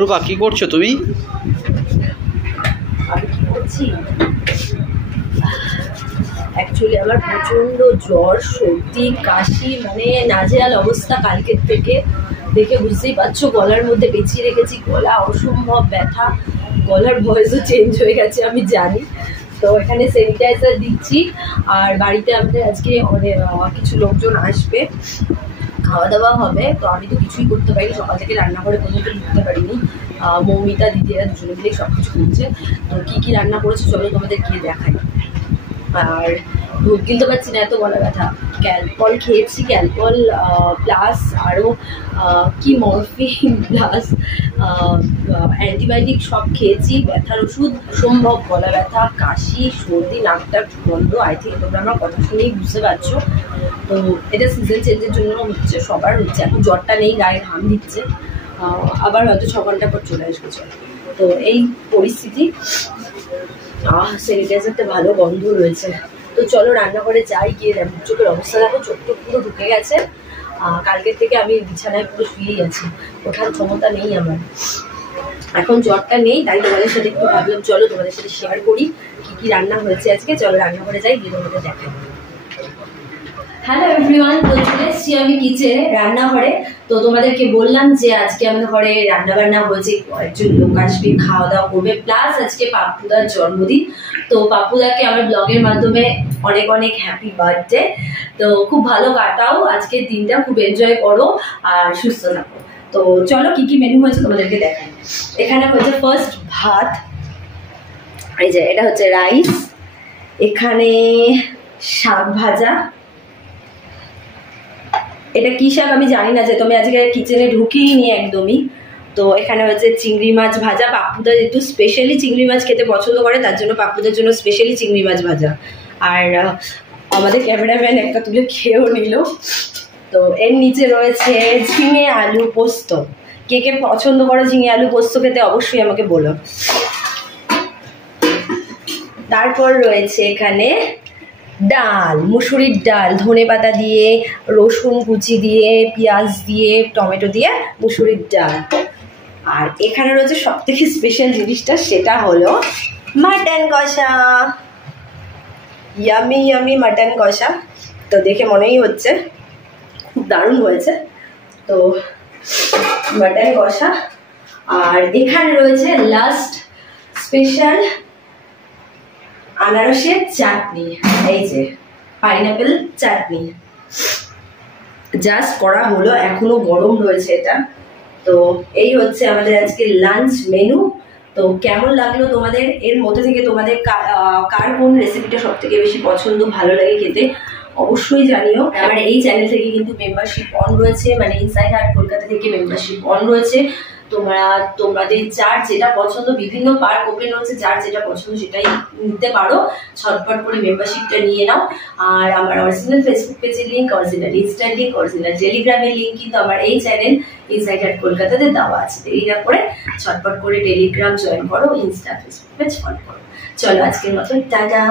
রূপা কি করছো তুমি? আমি কি করছি, অ্যাকচুয়ালি আমার প্রচন্ড জ্বর, সর্দি, কাশি, মানে নাজেহাল অবস্থা কালকের থেকে। দেখে বুঝতেই পারছো, গলার মধ্যে পেঁচিয়ে রেখেছি, গলা অসম্ভব ব্যথা, গলার ভয়েসও চেঞ্জ হয়ে গেছে আমি জানি। তো এখানে স্যানিটাইজার দিচ্ছি। আর বাড়িতে আমাদের আজকে কিছু লোকজন আসবে, খাওয়া দাওয়া হবে। তো আমি তো কিছুই করতে পারিনি, সকাল থেকে রান্না করে পর্যন্ত ঢুকতে পারিনি। মৌমিতা দিদিরা দুজনে মিলে সব কিছু করছে। তো কী কী রান্না করেছে চলো তোমাদের গিয়ে দেখাই। আর দুধ কিনতে পারছি না, এত গলা ব্যথা। ক্যালপল খেয়েছি, ক্যালপল প্লাস আরও কি মরফিন প্লাস অ্যান্টিবায়োটিক সব খেয়েছি, ব্যথার ওষুধ, অসম্ভব গলা ব্যথা, কাশি, সর্দি, নাকটা বন্ধ। আই থিঙ্ক তোমরা আমার কথা শুনেই বুঝতে পারছো। তো এটা সিজন চেঞ্জের জন্য হচ্ছে, সবার হচ্ছে। এখন জ্বরটা নেই, গায়ে ঘাম দিচ্ছে, আবার হয়তো 6 ঘন্টা পর চলে আসবে। তো এই পরিস্থিতি। স্যানিটাইজারটা ভালো গন্ধ রয়েছে। তো চলো রান্নাঘরে যাই, গিয়ে চোখের অবস্থা দেখো, চোখটা পুরো ঢুকে গেছে। কালকের থেকে আমি বিছানায় পুরো শুয়েই আছি, ওঠার ক্ষমতা নেই আমার। এখন জ্বরটা নেই, তাই তোমাদের সাথে একটু ভাবলাম চলো তোমাদের সাথে শেয়ার করি কি কি রান্না হয়েছে আজকে। চলো রান্নাঘরে যাই, গিয়ে তোমাদের দেখাই। হ্যালো এভরিওয়ান, তো চলে এসেছি আমি কিচেনে, রান্নাঘরে। তো তোমাদেরকে বললাম যে আজকে আমাদের ঘরে রান্না বান্না হয়েছে, কয়েকজন লোক আসবে, খাওয়া দাওয়া করবে, প্লাস আজকে পাপ্পুদার জন্মদিন। তো পাপ্পুদাকে আমার ব্লগের মাধ্যমে অনেক অনেক হ্যাপি বার্থডে। তো খুব ভালো কাটাও আজকের দিনটা, খুব এনজয় করো আর সুস্থ থাকো। তো চলো কি কি মেনু হয়েছে তোমাদেরকে দেখাই। এখানে হচ্ছে ফার্স্ট ভাত, এই যে এটা হচ্ছে রাইস, এখানে শাক ভাজা, এটা কি শাক আমি জানি না, যে তুমি আজকে কিচেনে ঢুকিনি একদমই। তো এখানে হচ্ছে চিংড়ি মাছ ভাজা, পাপ্পুদা একটু স্পেশালি চিংড়ি মাছ খেতে পছন্দ করে, তার জন্য পাপ্পুদার জন্য স্পেশালি চিংড়ি মাছ ভাজা। আর আমাদের ক্যামেরাম্যান একটা তুলে খেয়েও নিল। তো এর নিচে রয়েছে ঝিঙে আলু পোস্ত। কে কে পছন্দ করো ঝিঙে আলু পোস্ত খেতে অবশ্যই আমাকে বলো। তারপর রয়েছে এখানে ডাল, মুসুরির ডাল, ধনেপাতা দিয়ে, রসুন কুচি দিয়ে, পেঁয়াজ দিয়ে, টমেটো দিয়ে মুসুরির ডাল। আর এখানে রয়েছে সব থেকে স্পেশাল জিনিসটা, সেটা হলো মাটন কষা। ইয়ামি ইয়ামি মাটন কষা। তো দেখে মনেই হচ্ছে খুব দারুণ হয়েছে। তো মাটন কষা। আর এখানে রয়েছে লাস্ট স্পেশাল আনারসের চাটনি, এই যে পাইনাপেল চাটনি জাস্ট করা হলো, এখনো গরম রয়েছে এটা। তো এই হচ্ছে আমাদের আজকে লাঞ্চ মেনু। তো কেমন লাগলো তোমাদের? এর মধ্যে থেকে তোমাদের কার কোন রেসিপিটা সব থেকে বেশি পছন্দ, ভালো লাগে খেতে, অবশ্যই জানিও। আমার এই চ্যানেল থেকে কিন্তু মেম্বারশিপ অন রয়েছে, মানে ইনসাইড হার্ট কলকাতা থেকে মেম্বারশিপ অন রয়েছে। তোমাদের যার যেটা পছন্দ, বিভিন্ন পার্ক ওপেন হচ্ছে, যার যেটা পছন্দ সেটাই নিতে পারো, ছটপট করে মেম্বারশিপটা নিয়ে নাও। আর আমার অরিজিনাল ফেসবুক পেজের লিঙ্ক, অরিজিনাল ইনস্টার লিঙ্ক, অরিজিনাল টেলিগ্রামের লিঙ্ক কিন্তু আমার এই চ্যানেল ইনসাইড হার্ট কলকাতাতে দেওয়া আছে। দেরি না করে ছটপট করে টেলিগ্রাম জয়েন করো, ইনস্টা ফেসবুক পেজ ফলো করো। চলো আজকের মতো টাটা।